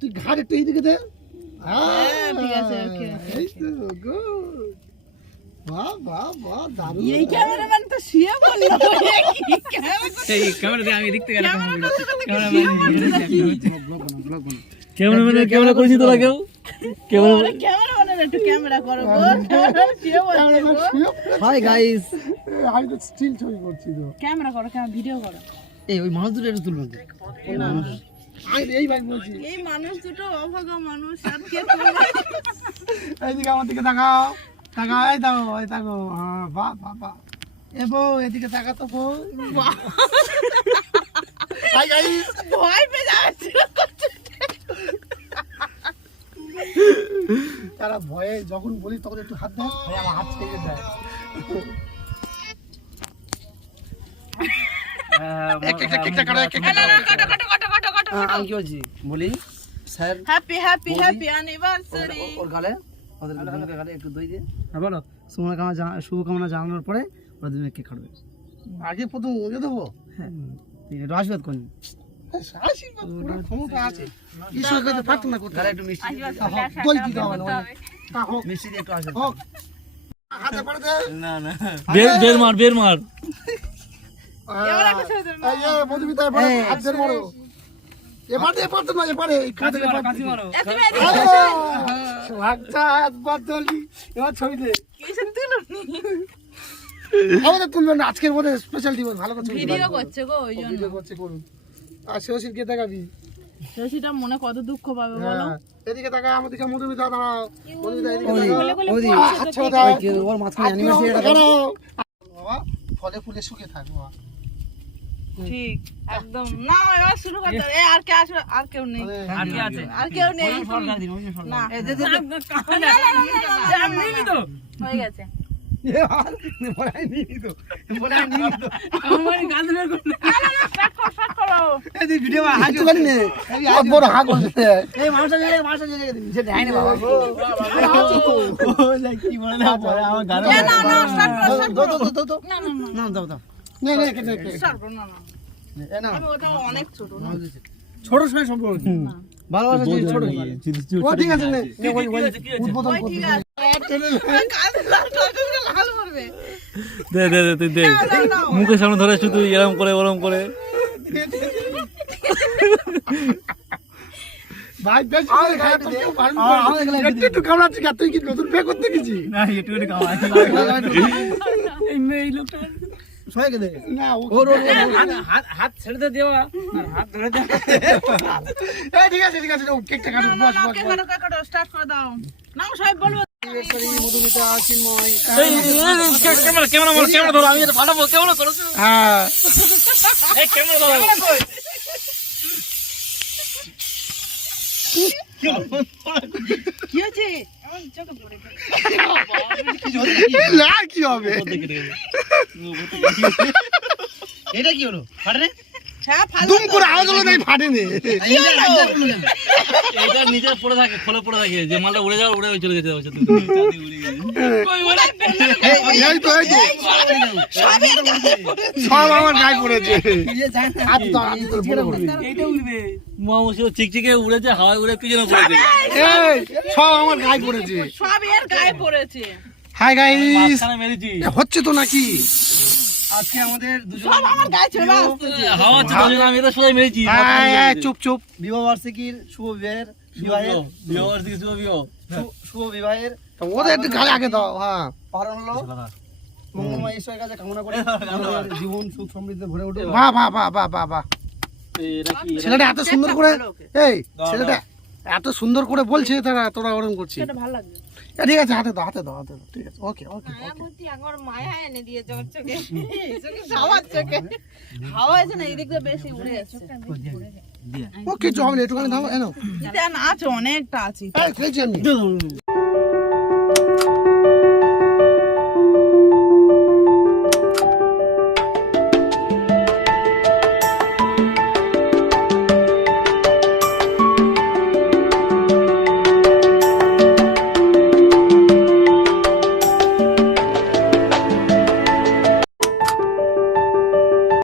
তুই ঘাট একটু এইদিকে দে। ক্যামেরা করেছি তোরা কেউ হাই গাইস আমি তো স্টিল ছবি করছি তো। ক্যামেরা করো, ভিডিও করো। এই ওই মানুষ দুটো একটু তুলবেন এই ভাই বলছি, এই মানুষ দুটো অভাগা মানুষ, আর কে করবে? এইদিকে আমার দিকে তাকাও, তাকাও, এই তাকাও, এই তাকাও। হ্যাঁ, বাহ বাহ বাহ। এ বউ এদিকে তাকা তো বউ। হাই গাইস, ভয় পেয়ে যাচ্ছে। তারা ভয়ে যখন বলি তখন একটু হাত দেয়, ভাই আমার হাত ছেড়ে দেয়। আমি কি বলছি বলি sir happy happy happy anniversary. ওর গালে ওদের দুজনের গালে একটু দই দিয়ে বলো শুভকামনা জানানোর পরে ওরা দুজনে কেক খাবে। আগে প্রথম ওকে দেবো। হ্যাঁ ঠিক আছে, একটু আশীর্বাদ করুন। আশীর্বাদ পুরো ক্ষমতা আছে, ঈশ্বরকে তো প্রার্থনা করতে গালে হবে। একটু মিষ্টি দিয়ে দই দিতে হবে না, হোক মিষ্টি দিয়ে একটু আশীর্বাদ হোক। হাতে পড়ে দে। না না বের মার এবার একটা ছেড়ে দেন। এই যে মধুমিতা এবারে হাত ধরে মারো। এবার তো না, এবারে কাঁধে মারো। ভাগটা হাত বদলি। এবার ছবি দে। কিসের তুলুন? আমাদের তুলবেন না, আজকের মধ্যে স্পেশাল দিবস, ভালো করে ছবি ভিডিও করছে গো, ওই জন্য। ভিডিও করছে করুন। আর শেষের কে দেখাবি? শশীটা মনে কত দুঃখ পাবে বলো। হ্যাঁ, এদিকে তাকা, আমাদেরকে মধুমিতা দাঁড়াও। মধুমিতা এদিকে ওই তাকাও। ওই আচ্ছা দাও। ওর মাথায় অ্যানিভার্সারি দাঁড়াও। বাবা, ফলে ফুলে সুখে থাক বাবা। ঠিক একদম। না এবার শুরু করতে হবে। আর কে আসবে? আর কেউ নেই, আর কি আছে আর কেউ নেই। সরকার দিন ওই সরকার না এই যে হয়ে গেছে। বলাই নি তো আমার গাল বের করুন স্টার্ট করো। এই যে ভিডিও হাই একটু খালি নে। আর বড় হাগ করছে। এই মানুষটা জেগে দিন সে দেয় না বাবা ও লাইক কি বলে না পরে আমার গাল না না না স্টার্ট করো, স্টার্ট করো। দাও। না না না না দাও দাও নে নে নে। স্টার্ট করো। না না এ না আমি ওটা অনেক ছোট না। ছোট সময় সম্পর্ক ভালোবাসা জিনিস ছোট কি ও ঠিক আছে নে। নে ওই উদ্বোধন ওই করতে ঠিক দে। আছে। কাজ লাল করবে। দে তুই দে না মুখের সামনে ধরে শুধু এরম করে ওরম করে ভাই বেশ একটু কামড়াচ্ছি, আর তুই কি নতুন বিয়ে করতে গেছি? না একটু খাওয়া এই মেয়ে লোকটা সবাইকে দে না ও ওর হাত ছেড়ে দে দেওয়া আর হাত ধরে দে এই ঠিক আছে ও কেকটা কাটো, বস বস কে কাটো স্টার্ট করে দাও। না সবাই বলবো। মধুমিতা চিন্ময়। ক্যামেরা ধরো আমি এটা ফাটাবো ক্যামেরা ধরো হ্যাঁ এই ক্যামেরা ধরো কি হয়েছে? আমার চোখে পড়ে গেল। না কি হবে? এটা কি হলো ফাটে হ্যাঁ ফাল দুম করে আওয়াজ হলো তাই ফাটেনি। এটা নিচে পড়ে থাকে খোলে পড়ে থাকে যে মালটা উড়ে যাওয়ার উড়ে চলে গেছে এই তো সব আমার গায়ে পড়েছে। হাত দাও, এই করে বলে বলে। এইটা উঠবে মামুসি চিকচিকে উড়েছে হাওয়ায় উড়ে পিছনে পড়েছে এই সব আমার গায়ে পড়েছে। সব এর গায়ে পড়েছে। হাই গাইস, মাঝখানে মেরেছি হচ্ছে তো নাকি? আজকে আমাদের দুজন সব আমার গায়ে চলে আসছে। হাওয়া ছিল আমি এটা সোজা মেরেছি চুপ চুপ। বিবাহ বার্ষিকীর শুভ বিবাহের শুভ বিবাহের ওদের একটু গায়ে আগে দাও। হ্যাঁ পালন হলো মঙ্গলময় ঈশ্বরের কাছে কামনা করে আমাদের জীবন সুখ সমৃদ্ধি ভরে উঠুক। বাহ বাহ বাহ বাহ বাহ বাহ। ছেলেটা এত সুন্দর করে, এই ছেলেটা এত সুন্দর করে বলছে, তোরা ওরকম করছিস। এটা ভালো লাগবে। ঠিক আছে, হাতে দাও ঠিক আছে। ওকে মায়াবতী আমার মায়া এনে দিয়েছে ওর চোখে। সবার চোখে হাওয়া আছে না, এদিক দিয়ে বেশি উড়ে যাচ্ছে। ওকে কিছু হবে না, একটুখানি দাও। এনো দেন আছে, অনেকটা আছে। খেয়েছি আমি।